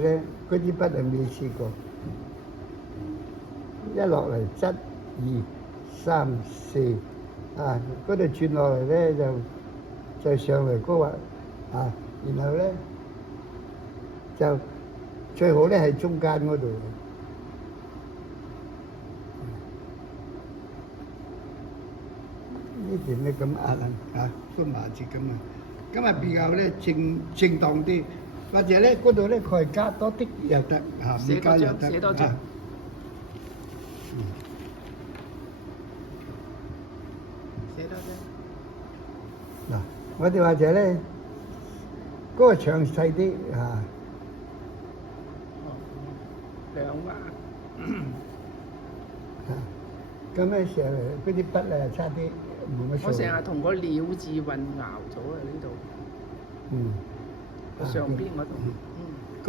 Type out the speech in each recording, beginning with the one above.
咧嗰支筆係未試過，一落嚟1、2、3、4啊，嗰度轉落嚟咧就上嚟嗰個啊，然後咧就最好咧係中間嗰度。呢段咧咁壓啊，個麻字咁啊，咁啊比較咧正當啲，或者咧嗰度咧佢係加多啲又得嚇，唔加又得。寫多張。寫多張。嗱，我哋或者咧嗰個詳細啲嚇。兩畫。咁咧成日嗰啲筆咧差啲冇乜數。我成日同個鳥字混淆咗啊！呢度。嗯。上邊嗰度。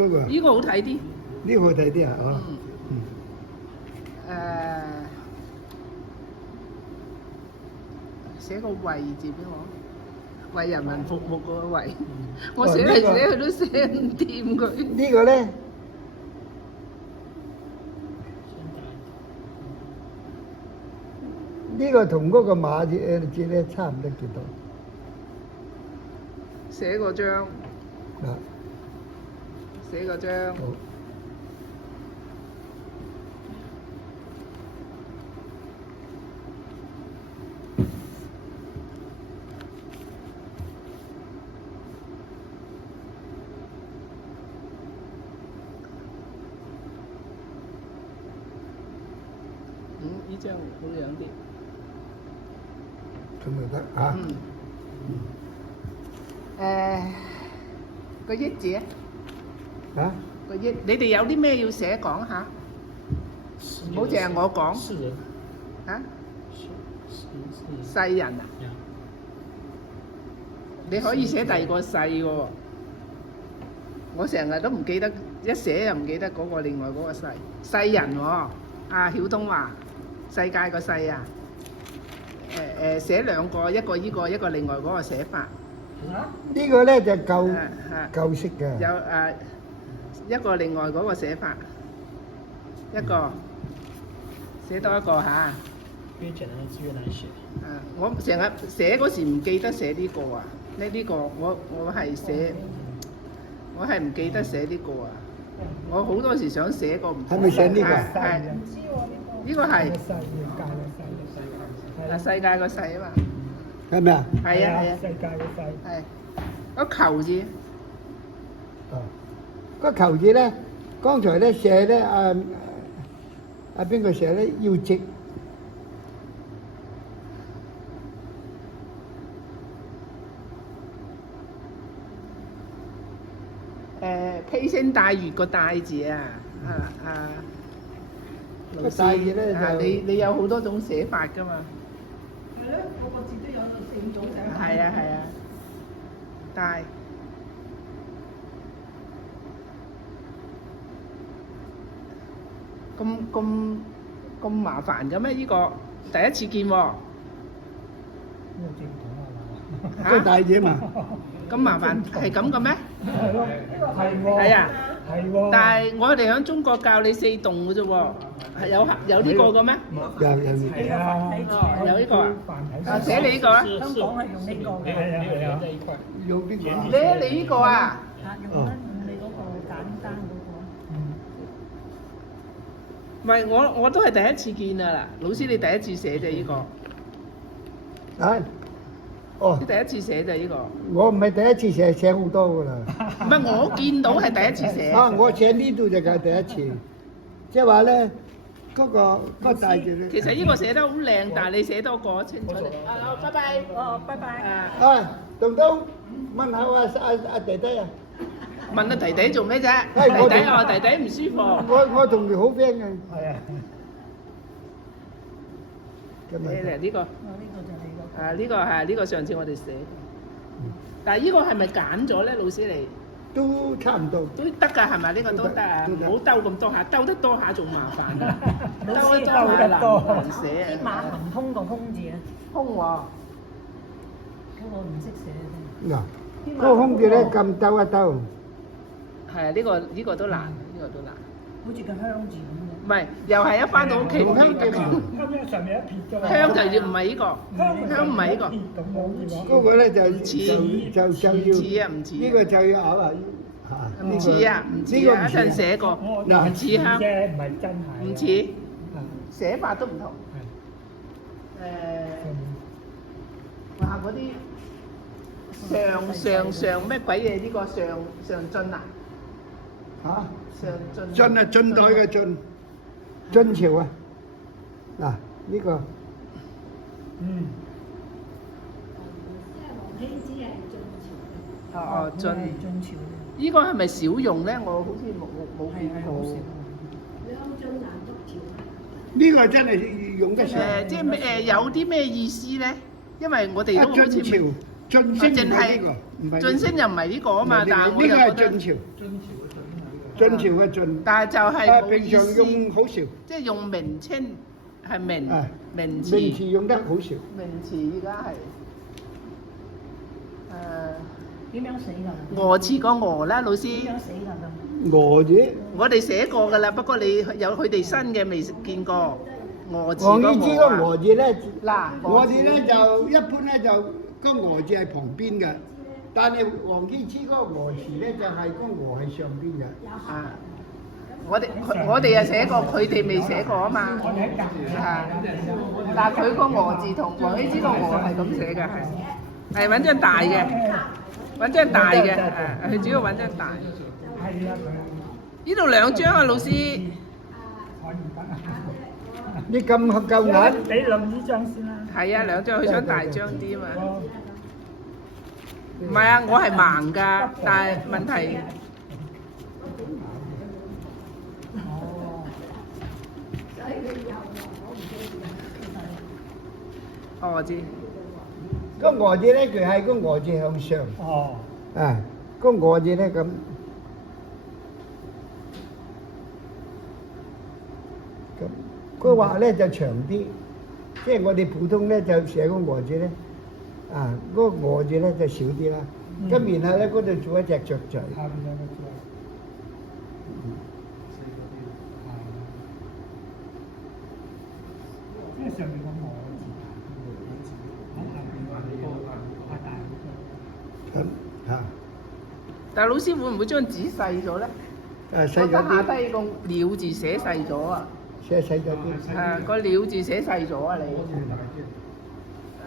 嗰個。呢個好睇啲。呢個好睇啲啊！哦。寫個為字俾我，為人民服務個為。我寫嚟寫去都寫唔掂佢。呢個咧？呢個同嗰個馬字咧差唔多幾多？寫個章。嗱。寫個章。好。呢張好樣啲。咁咪得啊？個益字啊？個益，你哋有啲咩要寫講下？唔好淨係我講。世人。啊？世世人啊？你可以寫第二個世喎。我成日都唔記得，一寫又唔記得嗰個另外嗰個世。世人喎，阿曉東話世界個世啊。寫兩個，一個依個，一個另外嗰個寫法。呢個咧就舊式嘅。有一個另外嗰個寫法，一個寫多一個嚇。越簡單的字越難寫。我成日寫嗰時唔記得寫呢個啊，呢個我係寫，我係唔記得寫呢個啊。我好多時想寫個唔。係咪寫呢個？係。呢個係。世界個世啊嘛，係咪啊？係啊係啊，世界個世。係個球字。個球字咧，剛才咧寫咧邊個寫咧要直。披星戴月個戴字啊，老師戴字咧就你有好多種寫法㗎嘛。係咯，個個字都有4、5種寫法。係啊係啊，戴。咁麻煩嘅咩？呢個第一次見喎。呢個正統啊嘛。個大字嘛。咁麻煩係咁嘅咩？係咯，係喎。係啊。係喎。但係我哋喺中國教你4動嘅啫喎，係有呢個嘅咩？有。係啊。有呢個啊？寫你呢個啊？香港係用呢個嘅。係啊。用邊個？你呢個啊？用你嗰個簡單嗰個。唔係我都係第一次見啊嗱，老師你第一次寫啫呢個。啊？哦。你第一次寫就呢個。我唔係第一次寫，寫好多㗎啦。唔係我見到係第一次寫。啊！我寫呢度就係第一次，即係話咧嗰個大字咧。其實呢個寫得好靚，但係你寫多個清楚啲。拜拜。拜拜。啊，東東問下阿弟弟啊。問阿弟弟做咩啫？弟弟唔舒服。我同佢好 friend 嘅。係啊。你嚟呢個。呢個就係嗰個。呢個係呢個上次我哋寫。但係呢個係咪揀咗咧，老師你？都差唔多。都得㗎係咪？呢個都得啊！唔好兜咁多下，兜得多下仲麻煩㗎。兜得難寫啊！啲馬行空個空字啊，空喎。嗰個唔識寫啫。嗱，嗰個空字咧咁兜一兜。係啊，呢個都難，呢個都難。好似個香字咁唔係，又係一翻到屋企唔記得。香上面一撇啫嘛。香就要唔係呢個，香唔係呢個。嗰個咧就似要唔似啊？唔似。呢個就要咬啊！唔似啊！唔似啊！一陣寫過，嗱唔似香，啫，唔係真係。唔似，寫法都唔同。話嗰啲上咩鬼嘢？呢個上進啊！嚇？上進。晉啊，晉代嘅晉，晉朝啊！嗱，呢個晉。晉朝。呢個係咪少用咧？我好似冇見過。呢個真係用得上。即係咩有啲咩意思咧？因為我哋都好似晉朝，晉升唔係呢個，唔係晉升又唔係呢個啊嘛，但係我就呢個係覺得晉朝，晉朝嘅晉。但係就係冇平常意思，用好少，即係用名稱係名名名詞，詞用得好少。名詞而家係點樣死㗎？鵝字個鵝啦，老師。點樣死㗎咁？鵝字，我哋寫過㗎啦，不過你有佢哋新嘅未見過。鵝字個黃醫之個鵝啊。鵝字咧，嗱，我哋咧就一般咧就個鵝字係旁邊嘅，但係黃醫之嗰個鵝字咧就係個鵝喺上邊嘅。啊！我哋又寫過，佢哋未寫過啊嘛。啊！但係佢個鵝字同黃希之個鵝係咁寫嘅，係揾張大嘅，揾張大嘅，佢主要揾張大。係啊，呢度兩張啊，老師。你咁夠眼，俾兩呢張先啦。係啊，兩張，佢想大張啲啊嘛。唔係啊，我係盲㗎，但係問題。哦，我知。個鵝字咧，佢係個鵝字向上。哦。啊，個鵝字咧咁。個畫咧就長啲，即係我哋普通咧就寫個鵝字咧，啊，嗰個鵝字咧就少啲啦。咁然後咧嗰度做一隻雀仔。下邊有個字。因為上面個鵝字喺下邊個大嗰個。咁嚇。但係老師會唔會將紙細咗咧？細咗我覺得下啲。低個鳥字寫細咗啊！寫細咗啲。個鳥字寫細咗啊！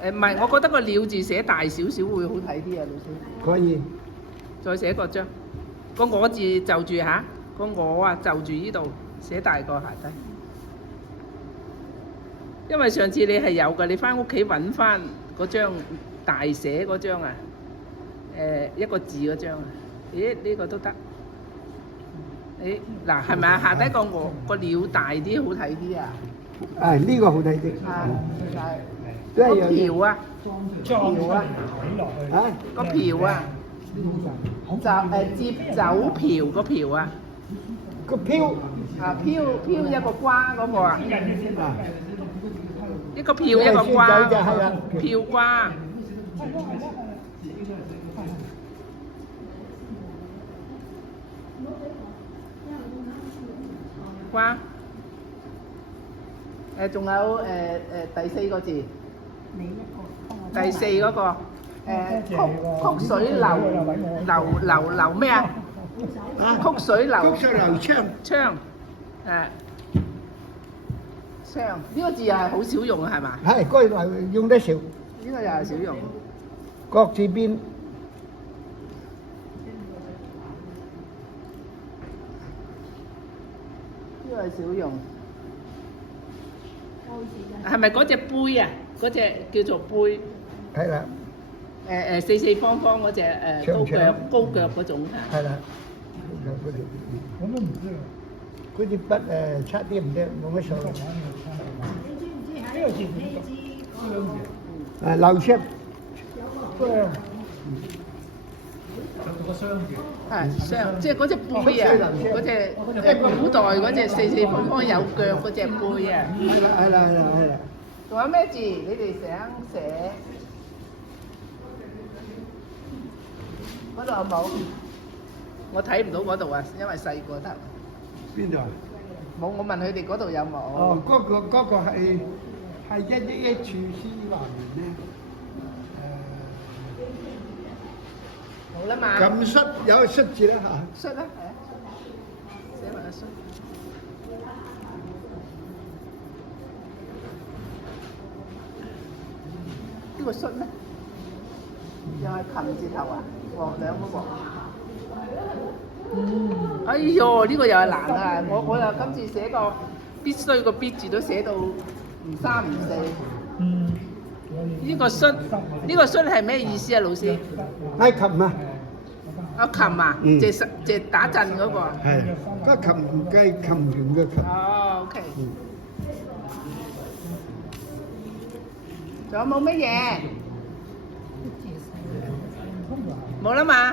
你唔係，我覺得個鳥字寫大少少會好睇啲啊，老師。可以。再寫個張，個我字就住下，個我啊就住呢度寫大個下低。因為上次你係有㗎，你翻屋企揾翻嗰張大寫嗰張啊，一個字嗰張啊，咦呢個都得。誒嗱係咪啊？下低個我個鳥大啲好睇啲啊！呢個好睇啲。個瓢啊，裝出嚟睇落去。個瓢啊，接酒瓢個瓢啊，個飄飄一個瓜嗰個啊，一個瓢一個瓜，瓢瓜。瓜，仲有第四個字，第四嗰個曲水流咩啊？曲水流槍，槍呢個字又係好少用啊，係嘛？係嗰個用得少。呢個又係少用。國字邊。呢個係少用，係咪嗰隻杯啊？嗰隻叫做杯。係啦。四四方方嗰隻高腳嗰種。係啦。我都唔知啊。嗰支筆差啲唔得，冇乜所謂。呢個字點讀？劉石。個雙字。係雙，即係嗰隻杯啊！嗰隻古代嗰隻四四方方有腳嗰隻杯啊！係啦。仲有咩字？你哋想寫？嗰度有冇？我睇唔到嗰度啊，因為細個得。邊度啊？冇，我問佢哋嗰度有冇？哦，嗰個係一處先話面咧。冇啦嘛。咁率有個率字啦嚇。摔啦，係啊，寫埋個摔。呢個摔咩？又係琴字頭啊，黃兩嗰個。哎呦，呢個又係難啊！我又今次寫個必須個必字都寫到唔三唔四。呢個摔，呢個摔係咩意思啊，老師？係琴啊。啊琴啊，即打陣嗰個啊。係，個琴雞琴弦嘅琴。哦，OK。仲有冇乜嘢？冇啦嘛。